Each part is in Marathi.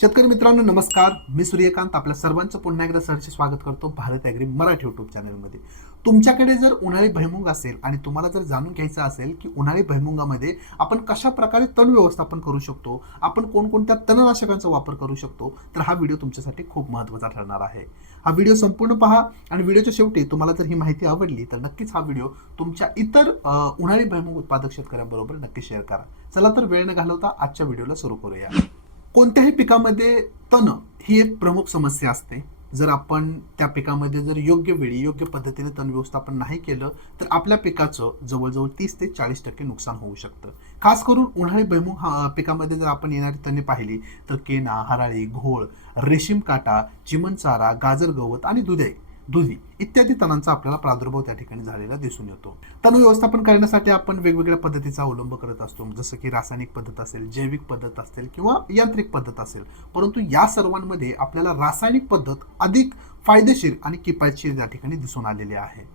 शेतकरी मित्रांनो नमस्कार. मी सूर्यकांत. आपल्या सर्वांचं पुन्हा एकदा सरचे स्वागत करतो भारत ॲग्री मराठी युट्यूब चॅनलमध्ये तुमच्याकडे जर उन्हाळी भैमुंग असेल आणि तुम्हाला जर जाणून घ्यायचं असेल की उन्हाळी भैमुंगामध्ये आपण कशा प्रकारे तण व्यवस्थापन करू शकतो आपण कोणकोणत्या तणनाशकांचा वापर करू शकतो तर हा व्हिडिओ तुमच्यासाठी खूप महत्त्वाचा ठरणार आहे. हा व्हिडिओ संपूर्ण पहा आणि व्हिडिओच्या शेवटी तुम्हाला जर ही माहिती आवडली तर नक्कीच हा व्हिडिओ तुमच्या इतर उन्हाळी भैमुंग उत्पादक शेतकऱ्यांबरोबर नक्की शेअर करा. चला तर वेळ न घालवता आजच्या व्हिडिओला सुरू करूया. कोणत्याही पिकामध्ये तण ही एक प्रमुख समस्या असते. जर आपण त्या पिकामध्ये जर योग्य वेळी योग्य पद्धतीने तण व्यवस्थापन नाही केलं तर आपल्या पिकाचं जवळजवळ तीस ते चाळीस टक्के नुकसान होऊ शकतं. खास करून उन्हाळी भैमुख हा पिकामध्ये जर आपण येणारी तणे पाहिली तर केना हराळी घोळ रेशीम काटा चिमणचारा गाजर गवत आणि दुधई. दुधी इत्यादी तणांचा आपल्याला प्रादुर्भाव त्या ठिकाणी झालेला दिसून येतो. तण व्यवस्थापन करण्यासाठी आपण वेगवेगळ्या पद्धतीचा अवलंब करत असतो. जसं की रासायनिक पद्धत असेल जैविक पद्धत असेल किंवा यांत्रिक पद्धत असेल. परंतु या सर्वांमध्ये आपल्याला रासायनिक पद्धत अधिक फायदेशीर आणि किफायतशीर या ठिकाणी दिसून आलेली आहे.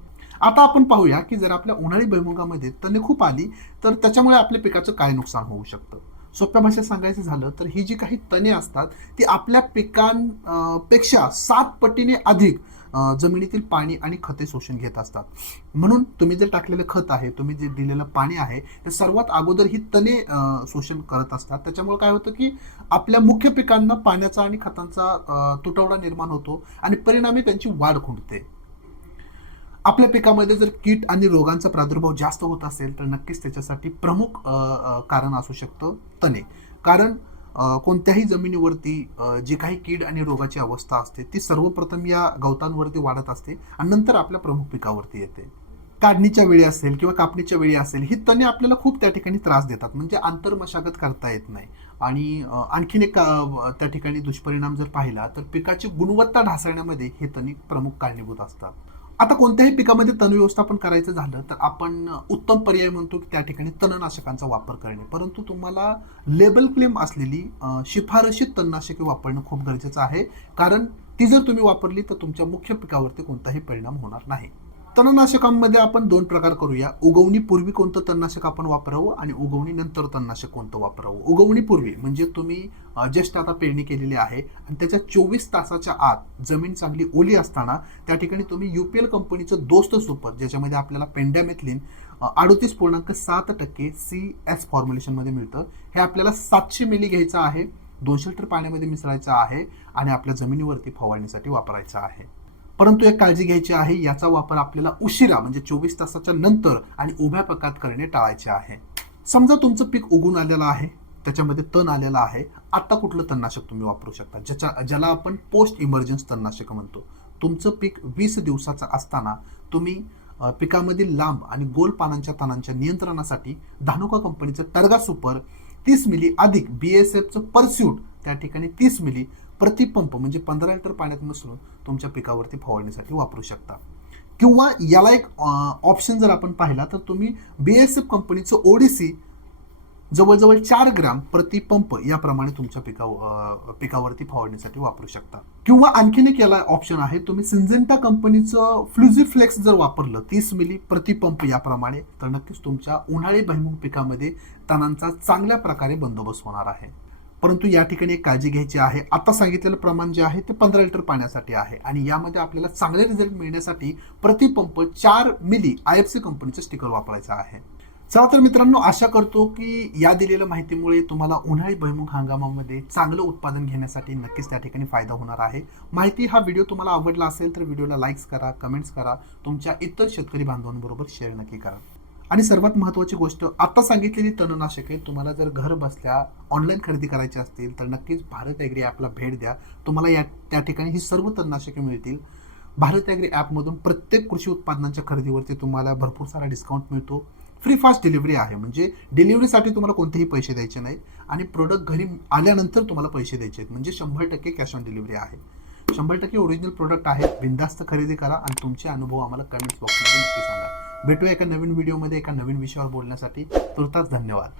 आता आपण पाहूया की जर आपल्या उन्हाळी भैमुगामध्ये तणे खूप आली तर त्याच्यामुळे आपल्या पिकाचं काय नुकसान होऊ शकतं? सोप्या भाषेत सांगायचं झालं तर ही जी काही तणे असतात ती आपल्या पिकांपेक्षा सात पटीने अधिक जमिनीतील पाणी आणि खते शोषून घेत असतात. म्हणून तुम्ही जे टाकलेलं खत आहे तुम्ही जे दिलेलं पाणी आहे ते सर्वात अगोदर ही तणे शोषण करत असतात. त्याच्यामुळे काय होतं की आपल्या मुख्य पिकांना पाण्याचा आणि खतांचा तुटवडा निर्माण होतो आणि परिणामी त्यांची वाढ खुंटते आपल्या पिकामध्ये जर कीट आणि रोगांचा प्रादुर्भाव जास्त होत असेल तर नक्कीच त्याच्यासाठी प्रमुख कारण असू शकतं तणे कारण कोणत्याही जमिनीवरती जी काही कीड आणि रोगाची अवस्था असते ती सर्वप्रथम या गवतांवरती वाढत असते आणि नंतर आपल्या प्रमुख पिकावरती येते. काढणीच्या वेळी असेल किंवा कापणीच्या वेळी असेल ही तणे आपल्याला खूप त्या ठिकाणी त्रास देतात म्हणजे आंतरमशागत करता येत नाही. आणि आणखीन एक त्या ठिकाणी दुष्परिणाम जर पाहिला तर पिकाची गुणवत्ता ढासळण्यामध्ये हे तणे प्रमुख कारणीभूत असतात. आता कोणत्याही पिकामध्ये तण व्यवस्थापन करायचं झालं तर आपण उत्तम पर्याय म्हणतो की त्या ठिकाणी तणनाशकांचा वापर करणे. परंतु तुम्हाला लेबल क्लेम असलेली शिफारशी शिफारशीत तणनाशके वापरणं खूप गरजेचं आहे. कारण ती जर तुम्ही वापरली तर तुमच्या मुख्य पिकावरती कोणताही परिणाम होणार नाही. तणनाशकांमध्ये आपण दोन प्रकार करूया. उगवणीपूर्वी कोणतं तणनाशक आपण वापरावं आणि उगवणीनंतर तणनाशक कोणतं वापरावं? उगवणीपूर्वी म्हणजे तुम्ही जस्ट आता पेरणी केलेली आहे आणि त्याच्या चोवीस तासाच्या आत जमीन चांगली ओली असताना त्या ठिकाणी तुम्ही यू पी एल कंपनीचं दोस्त सुपर ज्याच्यामध्ये आपल्याला पेंडॅमेथलिन अडोतीस पूर्णांक सात टक्के सी एस फॉर्म्युलेशनमध्ये मिळतं. हे आपल्याला सातशे मिली घ्यायचं आहे दोनशे लिटर पाण्यामध्ये मिसळायचं आहे आणि आपल्या जमिनीवरती फवारणीसाठी वापरायचं आहे. परंतु एक काळजी घ्यायची आहे याचा वापर आपल्याला उशिरा म्हणजे चोवीस तासाच्या नंतर आणि उभ्या पकात करणे टाळायचे आहे. समजा तुमचं पीक उगून आलेलं आहे त्याच्यामध्ये तण आलेला आहे आता कुठलं तणनाशक तुम्ही वापरू शकता? ज्याच्या ज्याला आपण पोस्ट इमर्जन्स तणनाशक म्हणतो. तुमचं पीक वीस दिवसाचं असताना तुम्ही पिकामधील लांब आणि गोल पानांच्या तणांच्या नियंत्रणासाठी धानुका कंपनीचं टर्गा सुपर तीस मिली अधिक बी एस एफचं परस्यूट त्या ठिकाणी तीस मिली प्रतिपंप म्हणजे पंधरा लिटर पाण्यात मिसळून तुमच्या पिकावरती फवारणीसाठी वापरू शकता. किंवा याला एक ऑप्शन जर आपण पाहिला तर तुम्ही बी एस एफ कंपनीचं ओडीसी जवळजवळ चार ग्राम प्रतिपंप याप्रमाणे तुमच्या पिका पिकावरती फवारणीसाठी वापरू शकता. किंवा आणखीन एक याला ऑप्शन आहे तुम्ही सिंजेंटा कंपनीचं फ्लुझिफ्लेक्स जर वापरलं तीस मिली प्रतिपंप याप्रमाणे तर नक्कीच तुमच्या उन्हाळी भैमुख पिकामध्ये तणांचा चांगल्या प्रकारे बंदोबस्त होणार आहे. परंतु या ठिकाणी एक काळजी घ्यायची आहे. आता सांगितलेलं प्रमाण जे आहे ते पंधरा लिटर पाण्यासाठी आहे. आणि यामध्ये आपल्याला चांगले रिझल्ट मिळण्यासाठी प्रतिपंप चार मिली आय एफ सी कंपनीचं स्टिकर वापरायचं आहे. चला तर मित्रांनो आशा करतो की या दिलेल्या माहितीमुळे तुम्हाला उन्हाळी भैमुख हंगामामध्ये चांगलं उत्पादन घेण्यासाठी नक्कीच त्या ठिकाणी फायदा होणार आहे. माहिती हा व्हिडिओ तुम्हाला आवडला असेल तर व्हिडिओला लाईक्स करा कमेंट्स करा. तुमच्या इतर शेतकरी बांधवांबरोबर शेअर नक्की करा. आणि सर्वात महत्त्वाची गोष्ट आता सांगितलेली तणनाशके तुम्हाला जर घर बसल्या ऑनलाईन खरेदी करायची असतील तर नक्कीच भारत ॲग्री ॲपला भेट द्या. तुम्हाला या त्या ठिकाणी ही सर्व तणनाशके मिळतील. भारत ॲग्री ॲपमधून प्रत्येक कृषी उत्पादनांच्या खरेदीवरती तुम्हाला भरपूर सारा डिस्काउंट मिळतो. फ्री फास्ट डिलिव्हरी आहे. म्हणजे डिलिव्हरीसाठी तुम्हाला कोणतेही पैसे द्यायचे नाही. आणि प्रोडक्ट घरी आल्यानंतर तुम्हाला पैसे द्यायचे आहेत. म्हणजे शंभर टक्के कॅश ऑन डिलिव्हरी आहे. शंभर टक्के ओरिजिनल प्रोडक्ट आहे. बिंदास्त खरेदी करा आणि तुमचे अनुभव आम्हाला कमेंट्स बॉक्समध्ये नक्की सांगा. भेटूया एका नवीन व्हिडिओमध्ये एका नवीन विषयावर बोलण्यासाठी. तुर्तास धन्यवाद.